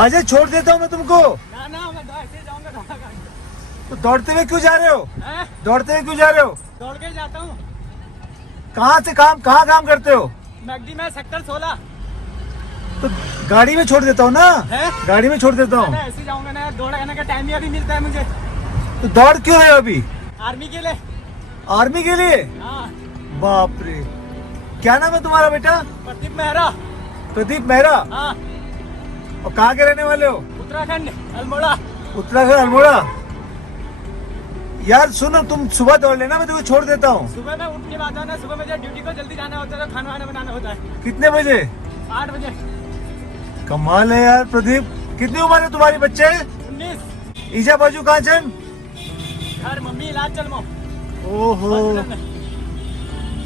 अजय छोड़ देता हूँ मैं तुमको। ना ना मैं ऐसे जाऊंगा दौड़ा। तो दौड़ते हुए क्यों जा रहे हो? हैं? दौड़ते हुए क्यों जा रहे हो? दौड़ के जाता हूँ। कहाँ काम करते हो? मैगडी में सेक्टर 16। तो गाड़ी में छोड़ देता हूँ ना। है? गाड़ी में छोड़ देता हूँ। ऐसे जाऊंगा ना, दौड़ करने का टाइम ही अभी मिलता है मुझे। तो दौड़ क्यों रहे हो अभी? आर्मी के लिए। आर्मी के लिए? हाँ। बाप रे, क्या नाम है तुम्हारा बेटा? प्रदीप मेहरा। प्रदीप मेहरा। हाँ। और कहाँ के रहने वाले हो? उत्तराखंड अल्मोड़ा। उत्तराखंड अल्मोड़ा। यार सुनो, तुम सुबह दौड़ लेना, मैं तुम्हें छोड़ देता हूँ। सुबह में उठ के बाद ना, सुबह मुझे ड्यूटी को जल्दी जाना होता है तो खाना वाना बनाना होता है। कितने बजे? 8 बजे। कमाल है यार प्रदीप। कितनी उम्र है तुम्हारी बच्चे? 19। ईजा बाजू कहाँ चल? घर मम्मी इलाज चल मो। ओहो,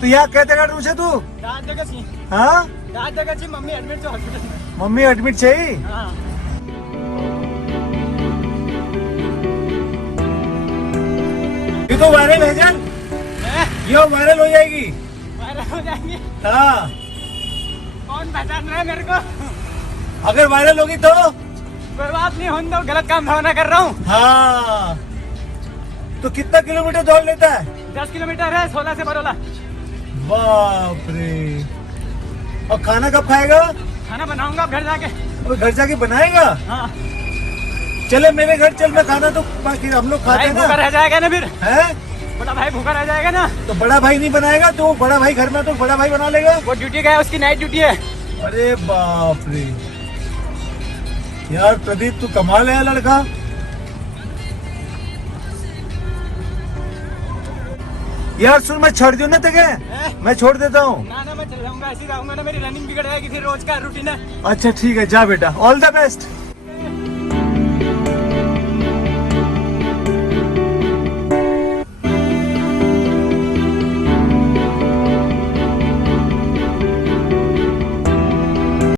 तो यहाँ कहते कर से तू? रात जगह सी। हाँ, रात जगह सी मम्मी एडमिट छे हॉस्पिटल में। मम्मी एडमिट चाहिए। हाँ। ये तो वायरल है जान, ये वायरल हो जाएगी। वायरल हो जाएंगे। हाँ, कौन पहचान रहा है मेरे को? अगर वायरल होगी तो? कोई बात नहीं, होने दो, गलत काम थोड़ा ना कर रहा हूँ। हाँ, तो कितना किलोमीटर दौड़ लेता है? 10 किलोमीटर है 16 से बरोला। बाप रे। और खाना कब खाएगा? खाना बनाऊंगा अब घर जाके। और घर जाके बनाएगा? हाँ। चले मेरे घर चल, मैं खाना तो बाकी हम लोग खाते भाई हैं भूखा ना। रह जाएगा ना फिर। है? बड़ा भाई भूखा रह जाएगा ना। तो बड़ा भाई नहीं बनाएगा तो बड़ा भाई घर में तो बड़ा भाई बना लेगा। वो ड्यूटी गया, उसकी नाइट ड्यूटी है। अरे बाप रे यार प्रदीप, तू कमाल है लड़का। यार सुन, मैं छोड़ दूं ना तुझे? मैं छोड़ देता हूँ। ना ना मैं चल जाऊंगा, ऐसे ही रहूंगा ना, मेरी रनिंग बिगड़ जाएगी फिर, रोज का रूटीन है। अच्छा ठीक है, जा बेटा, ऑल द बेस्ट।